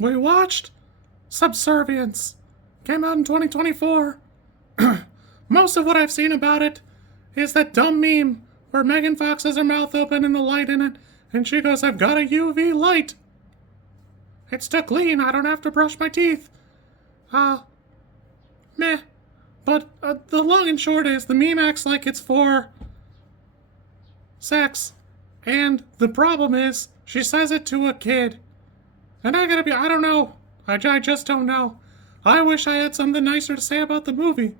We watched Subservience. Came out in 2024. Most of what I've seen about it is that dumb meme where Megan Fox has her mouth open and the light in it, and she goes, "I've got a UV light. It's to clean. I don't have to brush my teeth." Meh. But the long and short is the meme acts like it's for sex. And the problem is she says it to a kid. And I don't know. I just don't know. I wish I had something nicer to say about the movie.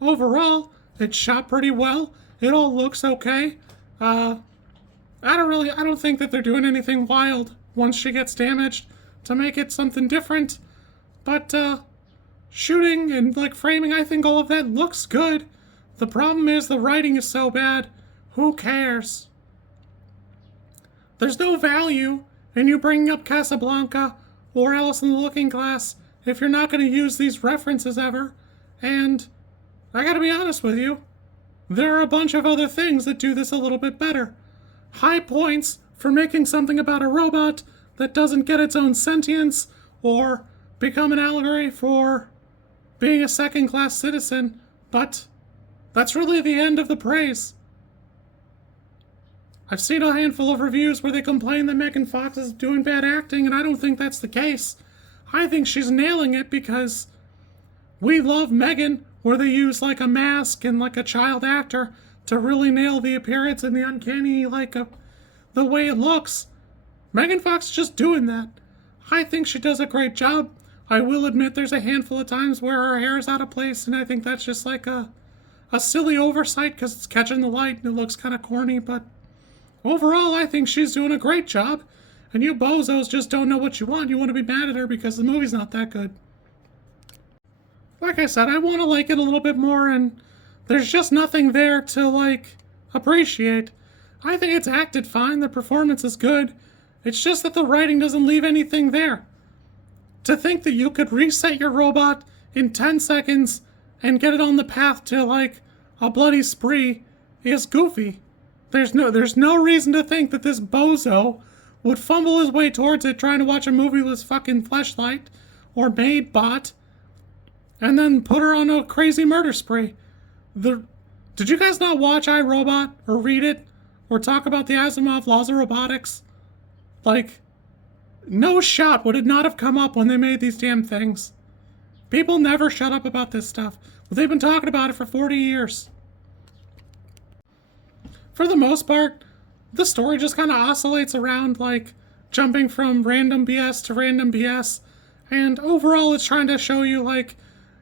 Overall, it's shot pretty well. It all looks okay. I don't think that they're doing anything wild once she gets damaged to make it something different. But, shooting and, framing, I think all of that looks good. The problem is the writing is so bad. Who cares? There's no value in you bringing up Casablanca or Alice in the Looking Glass if you're not going to use these references ever. And I gotta be honest with you, there are a bunch of other things that do this a little bit better. High points for making something about a robot that doesn't get its own sentience or become an allegory for being a second-class citizen, but that's really the end of the praise. I've seen a handful of reviews where they complain that Megan Fox is doing bad acting, and I don't think that's the case. I think she's nailing it because we love Megan, where they use a mask and a child actor to really nail the appearance and the uncanny, the way it looks. Megan Fox is just doing that. I think she does a great job. I will admit there's a handful of times where her hair is out of place, and I think that's just a silly oversight because it's catching the light and it looks kind of corny, but overall, I think she's doing a great job, and you bozos just don't know what you want. You want to be mad at her because the movie's not that good. Like I said, I want to like it a little bit more, and there's just nothing there to, appreciate. I think it's acted fine, the performance is good. It's just that the writing doesn't leave anything there. To think that you could reset your robot in 10 seconds and get it on the path to, a bloody spree is goofy. There's no reason to think that this bozo would fumble his way towards it trying to watch a movie with fucking Fleshlight or Maid Bot and then put her on a crazy murder spree. Did you guys not watch iRobot or read it or talk about the Asimov laws of robotics? No shot would it not have come up when they made these damn things. People never shut up about this stuff, but they've been talking about it for 40 years. For the most part, the story just kind of oscillates around, jumping from random BS to random BS, and overall it's trying to show you,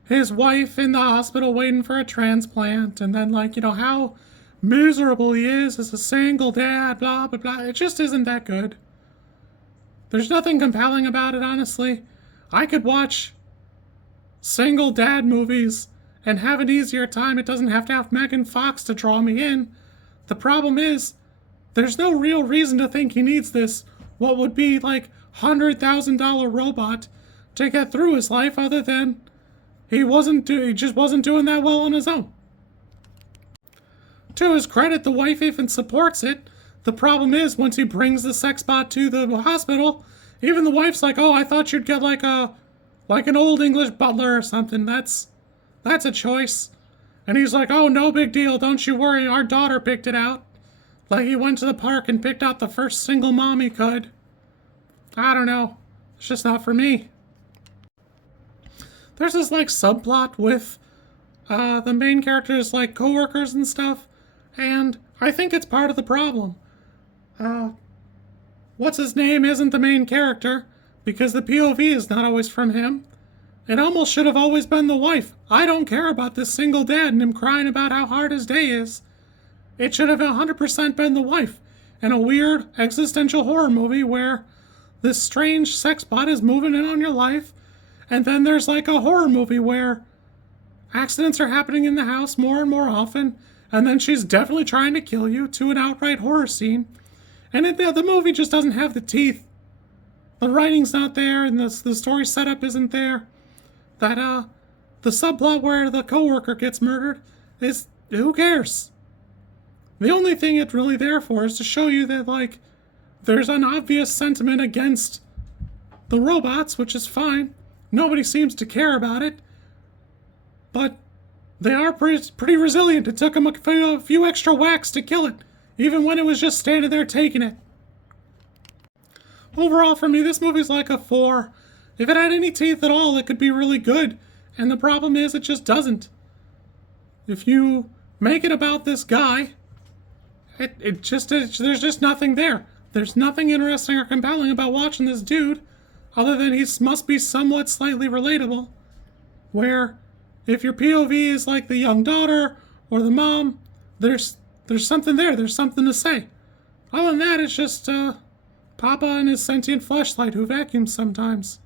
his wife in the hospital waiting for a transplant, and then, how miserable he is as a single dad, blah, blah, blah. It just isn't that good. There's nothing compelling about it, honestly. I could watch single dad movies and have an easier time. It doesn't have to have Megan Fox to draw me in. The problem is, there's no real reason to think he needs this, what would be $100,000 robot to get through his life, other than he just wasn't doing that well on his own. To his credit, the wife even supports it. The problem is, once he brings the sex bot to the hospital, even the wife's like, "Oh, I thought you'd get an old English butler or something. That's a choice." And he's like, "Oh, no big deal. Don't you worry. Our daughter picked it out." He went to the park and picked out the first single mom he could. I don't know. It's just not for me. There's this subplot with the main characters coworkers and stuff, and I think it's part of the problem. What's his name isn't the main character because the POV is not always from him. It almost should have always been the wife. I don't care about this single dad and him crying about how hard his day is. It should have 100% been the wife in a weird existential horror movie where this strange sex bot is moving in on your life, and then there's a horror movie where accidents are happening in the house more and more often, and then she's definitely trying to kill you, to an outright horror scene. And the movie just doesn't have the teeth. The writing's not there, and the story setup isn't there. The subplot where the coworker gets murdered is, who cares? The only thing it's really there for is to show you that, there's an obvious sentiment against the robots, which is fine. Nobody seems to care about it. But they are pretty resilient. It took them a few extra whacks to kill it, even when it was just standing there taking it. Overall, for me, this movie's like a 4. If it had any teeth at all, it could be really good. And the problem is, it just doesn't. If you make it about this guy, there's just nothing there. There's nothing interesting or compelling about watching this dude, other than he must be somewhat slightly relatable. Where, if your POV is like the young daughter or the mom, there's something there. There's something to say. Other than that, it's just Papa and his sentient fleshlight who vacuums sometimes.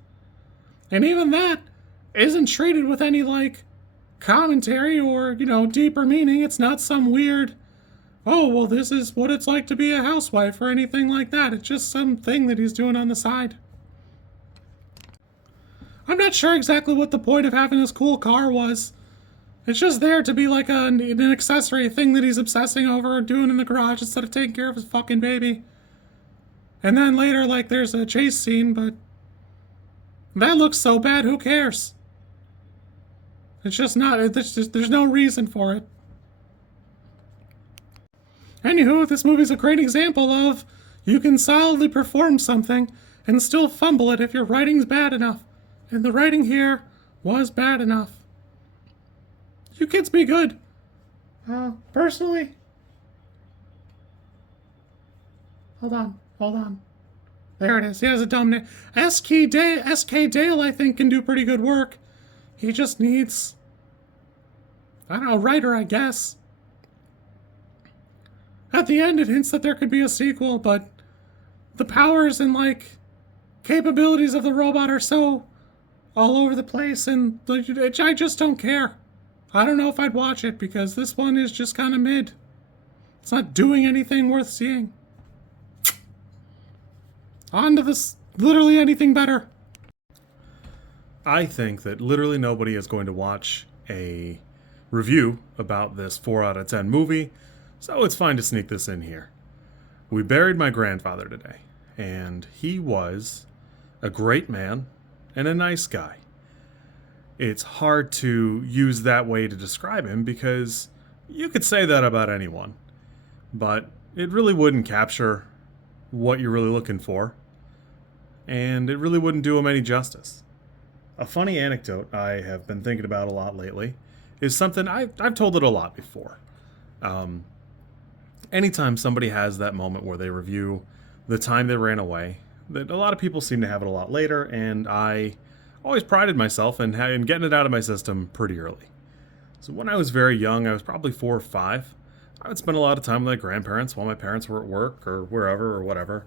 And even that isn't treated with any, like, commentary or, deeper meaning. It's not some weird, oh, well, this is what it's like to be a housewife or anything like that. It's just something that he's doing on the side. I'm not sure exactly what the point of having this cool car was. It's just there to be like an accessory thing that he's obsessing over doing in the garage instead of taking care of his fucking baby. And then later, like, there's a chase scene, but that looks so bad, who cares? It's just not, there's no reason for it. Anywho, this movie's a great example of you can solidly perform something and still fumble it if your writing's bad enough. And the writing here was bad enough. You kids be good. Personally... Hold on. There it is. He has a dumb name. S.K. Dale, I think, can do pretty good work. He just needs... I don't know, a writer, I guess. At the end, it hints that there could be a sequel, but the powers and, like, capabilities of the robot are so all over the place, and I just don't care. I don't know if I'd watch it, because this one is just kind of mid. It's not doing anything worth seeing. On to this, literally anything better. I think that literally nobody is going to watch a review about this 4 out of 10 movie, so it's fine to sneak this in here. We buried my grandfather today, and he was a great man and a nice guy. It's hard to use that way to describe him because you could say that about anyone, but it really wouldn't capture what you're really looking for, and it really wouldn't do him any justice. A funny anecdote I have been thinking about a lot lately is something I've told it a lot before. Anytime somebody has that moment where they review the time they ran away, that a lot of people seem to have it a lot later, and I always prided myself in getting it out of my system pretty early. So when I was very young, I was probably 4 or 5, I would spend a lot of time with my grandparents while my parents were at work or wherever or whatever,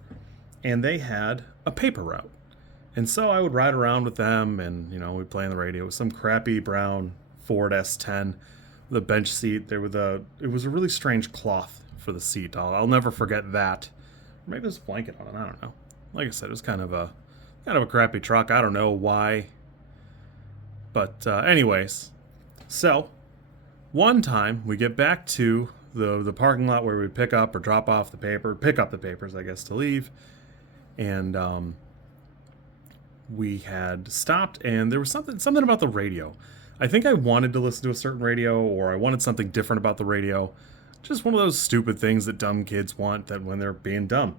and they had a paper route. And so I would ride around with them, and we'd play on the radio with some crappy brown Ford S10 with a bench seat. It was a really strange cloth for the seat. I'll never forget that. Or maybe there's a blanket on it. I don't know. Like I said, it was kind of a crappy truck. I don't know why. But anyways, so one time we get back to the parking lot where we pick up or drop off the paper, pick up the papers, I guess, to leave, and we had stopped, and there was something about the radio. I think I wanted to listen to a certain radio, or I wanted something different about the radio. Just one of those stupid things that dumb kids want that when they're being dumb.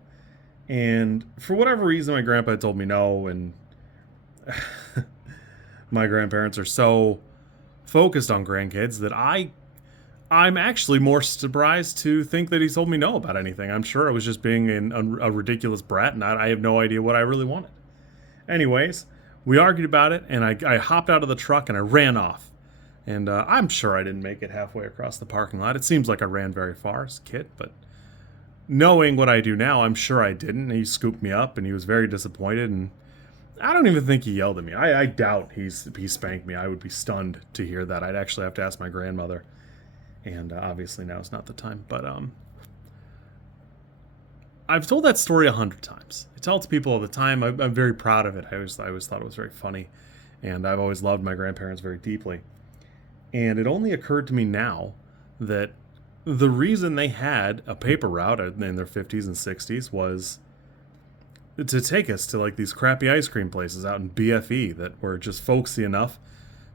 And for whatever reason, my grandpa told me no, and my grandparents are so focused on grandkids that I'm actually more surprised to think that he told me no about anything. I'm sure I was just being a ridiculous brat, and I have no idea what I really wanted. Anyways, we argued about it, and I hopped out of the truck and I ran off. And I'm sure I didn't make it halfway across the parking lot. It seems like I ran very far as a kid, but knowing what I do now, I'm sure I didn't. He scooped me up, and he was very disappointed, and I don't even think he yelled at me. I doubt he spanked me. I would be stunned to hear that. I'd actually have to ask my grandmother. And obviously now is not the time. But I've told that story 100 times. I tell it to people all the time. I'm very proud of it. I always thought it was very funny. And I've always loved my grandparents very deeply. And it only occurred to me now that the reason they had a paper route in their 50s and 60s was to take us to like these crappy ice cream places out in BFE that were just folksy enough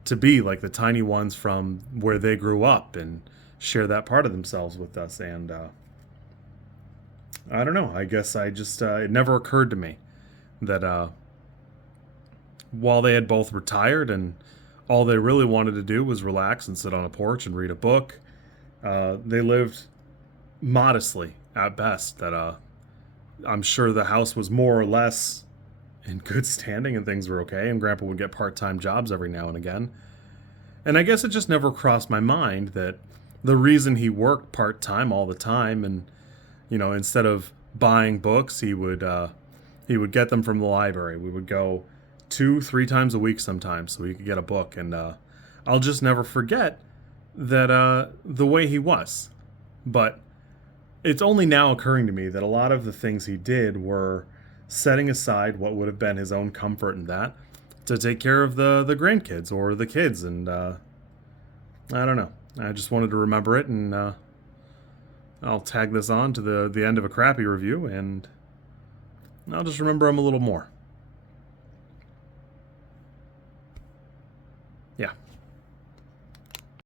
to be like the tiny ones from where they grew up and share that part of themselves with us. And I don't know. I guess I just it never occurred to me that while they had both retired and all they really wanted to do was relax and sit on a porch and read a book, they lived modestly at best. That I'm sure the house was more or less in good standing and things were okay, and Grandpa would get part-time jobs every now and again. And I guess it just never crossed my mind that the reason he worked part-time all the time, and instead of buying books, he would get them from the library. We would go 2-3 times a week sometimes so he could get a book. And I'll just never forget that the way he was. But it's only now occurring to me that a lot of the things he did were setting aside what would have been his own comfort in that to take care of the grandkids or the kids. And I don't know. I just wanted to remember it, and I'll tag this on to the end of a crappy review, and I'll just remember him a little more. Yeah.